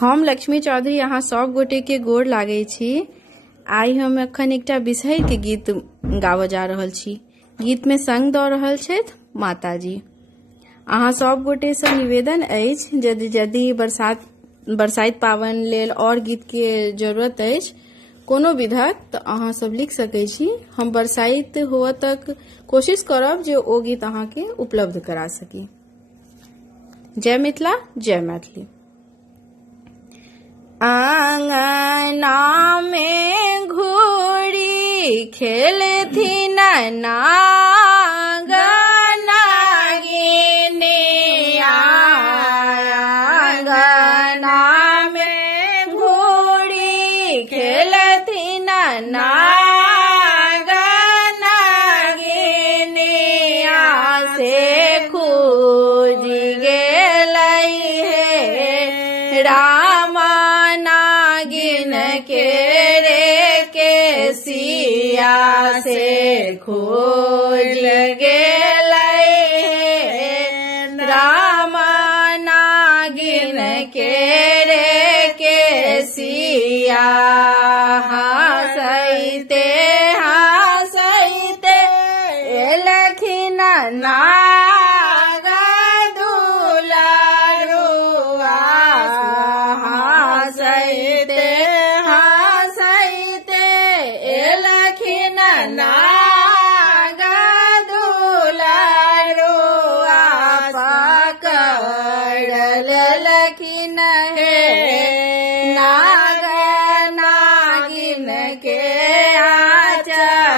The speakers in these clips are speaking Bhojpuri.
हम लक्ष्मी चौधरी यहाँ सब गोटे के गोर लागे छी। आई हम अखन एकटा बिसहर के गीत गावे जा रहल छी। गीत में संग द रहल छथि माताजी। अहाँ सब गोटे से निवेदन अछि यदि बरसाइत पावन लेल और गीत के जरूरत अछि कोनो विधक तो अहाँ सब लिख सकै छी। हम बरसाइत हुआ तक कोशिश करब जे ओ गीत अहाँ के उपलब्ध करा सकी। जय मिथिला, जय मैथिली। आंगना में घोड़ी खेलथिन नाग नागिनिया। आंगना में घोड़ी खेलथिन नाग नागिनिया से खूज गेलै हे राम के रे के सिया से खोज गेलै राम नागिन के रे के सिया। हंसैते हंसैते एलखिन नाग दुलारुआ। हंसैते नाग दुलारुआ पकड़ लेलखिन हे नाग नागिन के आचरिया।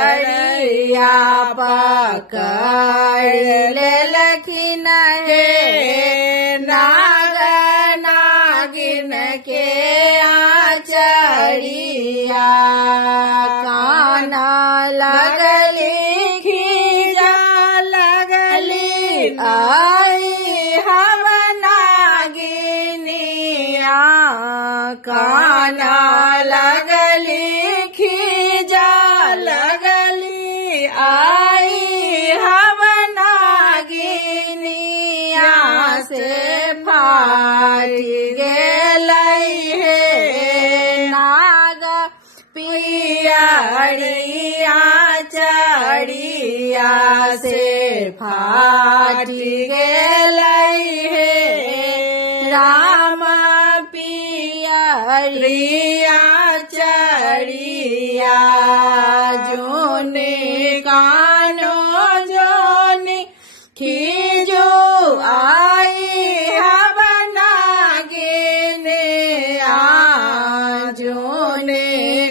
पकड़ लेलखिन हे नाग नागिन के आचरिया। काना लगली खीजा लगली आई हम नागिनिया। काना लगली खीजा लगली आई हम नागिनिया से फाट गेलै हे नाग पियरिया चढ़िया से फाट गेलै हे राम पियरिया चढ़िया। जोने कानो जोने खीजो आई हम नागिनिया। जोने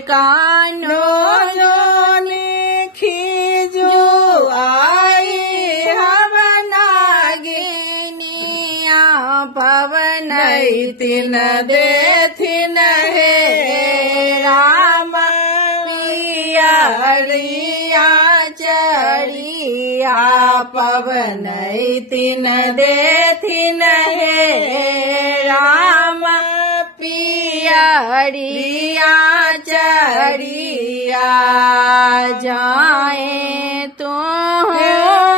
कानो जोने खीजो आई हम नागिनिया। पवनैतिन देथिन हे राम पियरिया चढ़िया। पवनैतिन देथिन हे राम पियरिया चढ़िया। जाए तो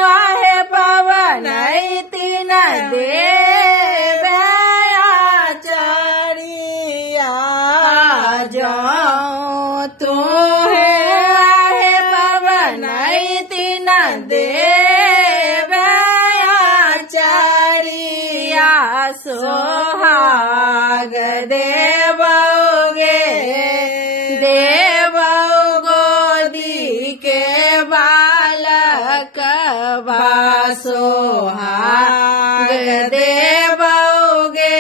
आहे पवनैतिन देवया चढ़िया। जाओ तो आहे पवनैतिन देवया चढ़िया। सोहाग देवोगे देवो गोदी के बालक बा। सोहाग देवोगे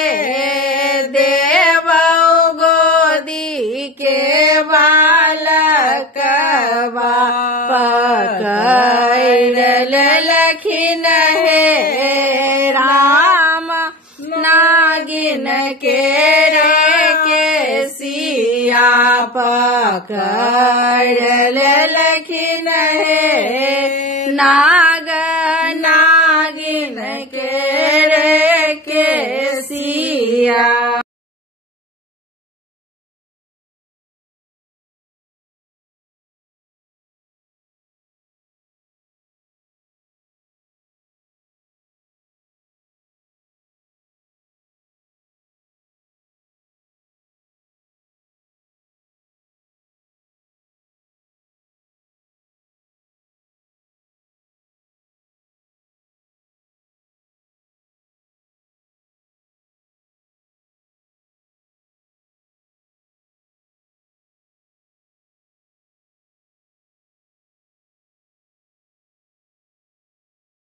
देवो गोदी के बालक बा। पकड़ लेलखिन हे राम नागिन के रे के सिया। पकड़ लेलखिन हे नाग नागिन के रे के सिया।